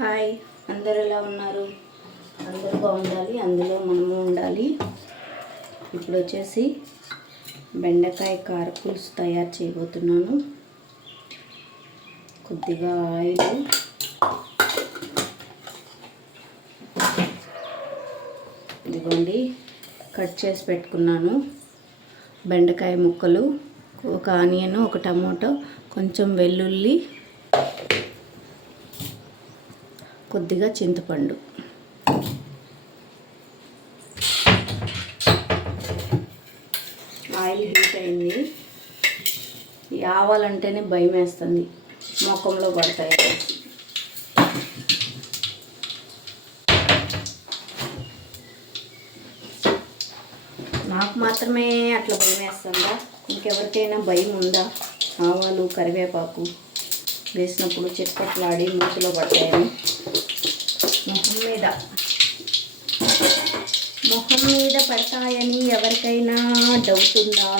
Hi అందరు ఎలా ఉన్నారు? అందరూ బాగుండాలి అందులో మనము ఉండాలి. ఇప్పుడు వచ్చేసి బెండకాయ కార తయారు చేయబోతున్నాను. కొద్దిగా ఆయిల్. ఇదిగోండి కట్ చేసి పెట్టుకున్నాను. బెండకాయ ముక్కలు ఒక ఆనియన్ ఒక టమాటో కొంచెం వెల్లుల్లి కొద్దిగా చింతపండు. ఆయిల్ హీట్ అయింది. ఈ ఆవాలంటేనే భయం వేస్తుంది మొఖంలో పడతాయి. నాకు మాత్రమే అట్లా భయం వేస్తుందా ఇంకెవరికైనా భయం ఉందా? ఆవాలు కరివేపాకు వేసినప్పుడు చిట్పట్లాడి మూతిలో పడతాయని. మొహం మీద. మొహం మీద పడతాయని ఎవరికైనా డౌట్ ఉందా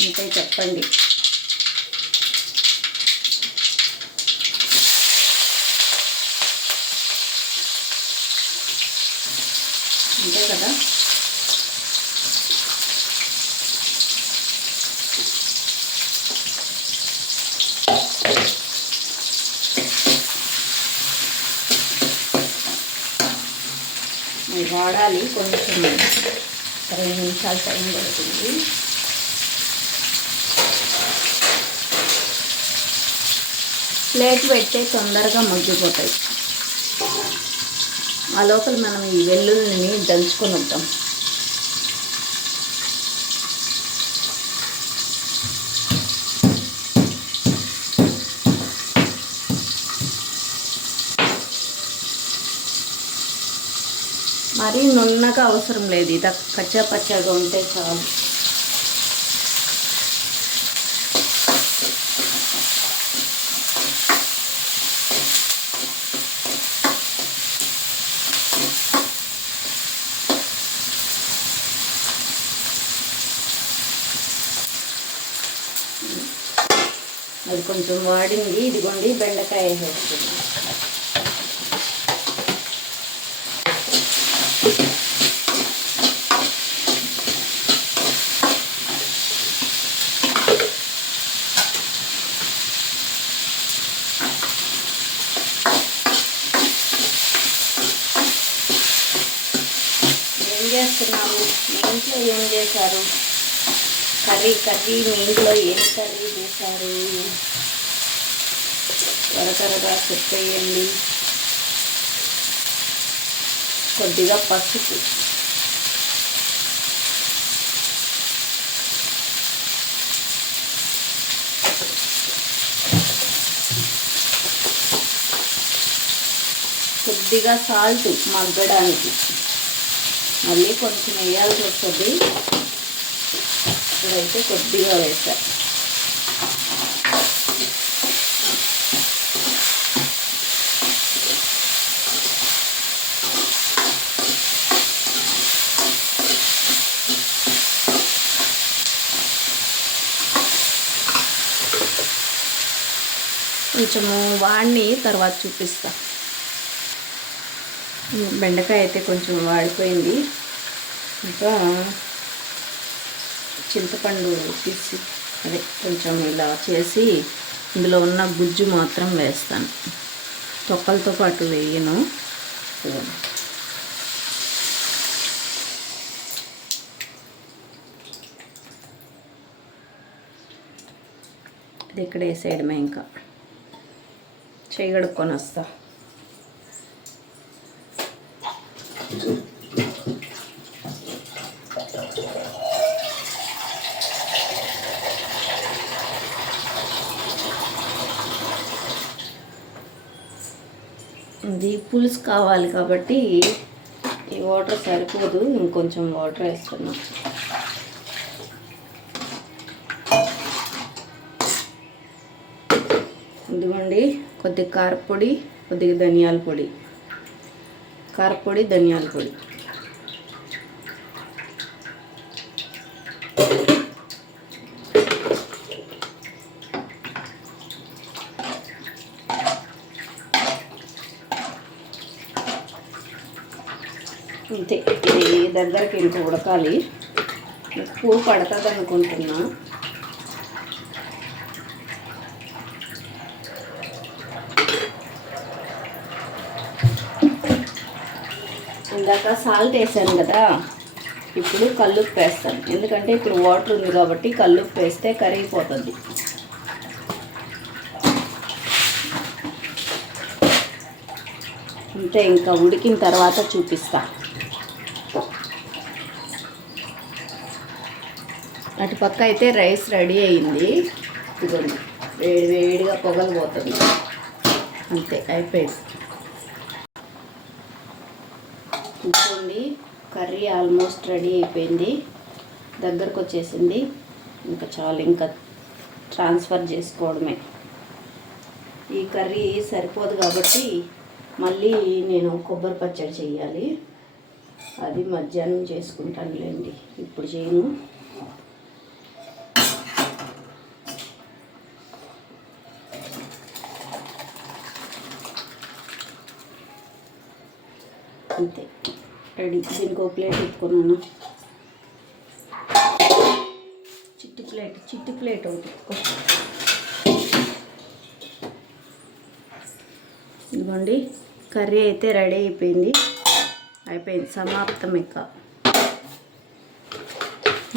అంటే చెప్పండి. అంతే కదా? ఇవి వాడాలి. కొంచెం రెండు నిమిషాలు టైం పడుతుంది. ప్లేట్ పెడితే తొందరగా మగ్గిపోతాయి. ఆ లోపల మనం ఈ వెల్లుల్లిని దంచుకొని వద్దాం మరీ నున్నగా అవసరం లేదు. ఇది కచ్చా పచ్చగా ఉంటే చాలు. అది కొంచెం వాడింది. ఇదిగోండి బెండకాయ వేస్తుంది ఏం చేస్తున్నారు ఇంట్లో ఏం చేశారు? కర్రీ కర్రీ మీ ఇంట్లో ఏం కర్రీ చేశారు? త్వర త్వరగా చెప్పేయండి. కొద్దిగా పసుపు. కొద్దిగా సాల్ట్ మగ్గడానికి. మళ్ళీ కొంచెం వేయాల్సి వస్తుంది. ఇప్పుడైతే కొద్దిగా వేసా. కొంచెము వాడిని తర్వాత చూపిస్తాను బెండకాయ అయితే కొంచెం వాడిపోయింది. ఇంకా చింతపండు తీసి అదే కొంచెం ఇలా చేసి ఇందులో ఉన్న గుజ్జు మాత్రం వేస్తాను. తొక్కలతో పాటు వేయను. ఇది ఇక్కడ వేసేయడమే ఇంకా. చేయగడుక్కొని వస్తా. ఇది పులుసు కావాలి కాబట్టి ఈ వాటర్ సరిపోదు ఇంకొంచెం వాటర్ వేస్తున్నా. ఇదిగోండి కొద్దిగా కారపొడి కొద్దిగా ధనియాల పొడి. కారపొడి ధనియాల పొడి అంతే ఇది దగ్గరికి ఇంకా ఉడకాలి ఉప్పు పడుతుంది అనుకుంటున్నా ఇందాక సాల్ట్ వేసాను కదా ఇప్పుడు కల్లుప్పు వేస్తాను ఎందుకంటే ఇప్పుడు వాటర్ ఉంది కాబట్టి కల్లుప్పు వేస్తే కరిగిపోతుంది. అంతే ఇంకా ఉడికిన తర్వాత చూపిస్తా. అటు పక్క అయితే రైస్ రెడీ అయింది. ఇదిగోండి వేడి వేడిగా పొగలు పోతుంది అంతే అయిపోయింది. చూసుకోండి కర్రీ ఆల్మోస్ట్ రెడీ అయిపోయింది. దగ్గరకు వచ్చేసింది ఇంకా చాలు ఇంకా ట్రాన్స్ఫర్ చేసుకోవడమే. ఈ కర్రీ సరిపోదు కాబట్టి మళ్ళీ నేను కొబ్బరి పచ్చడి చేయాలి అది మధ్యాహ్నం చేసుకుంటానులేండి. ఇప్పుడు చేయను. అంతే. రెడీ. దీనికి ఒక ప్లేట్ ఎత్తుకున్నాను చిట్టి ప్లేట్ చిట్టి ప్లేట్ ఒకటి. ఇదిగోండి. కర్రీ అయితే రెడీ అయిపోయింది. అయిపోయింది. సమాప్తం ఇక.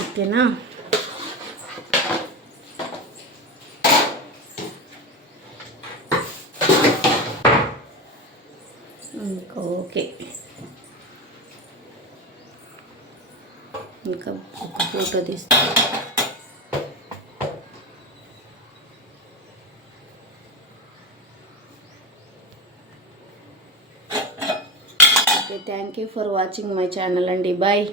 ఓకేనా? ఓకే. ఇంకా ఒక ఫోటో తీస్తా. Okay thank you for watching my channel అండి. బాయ్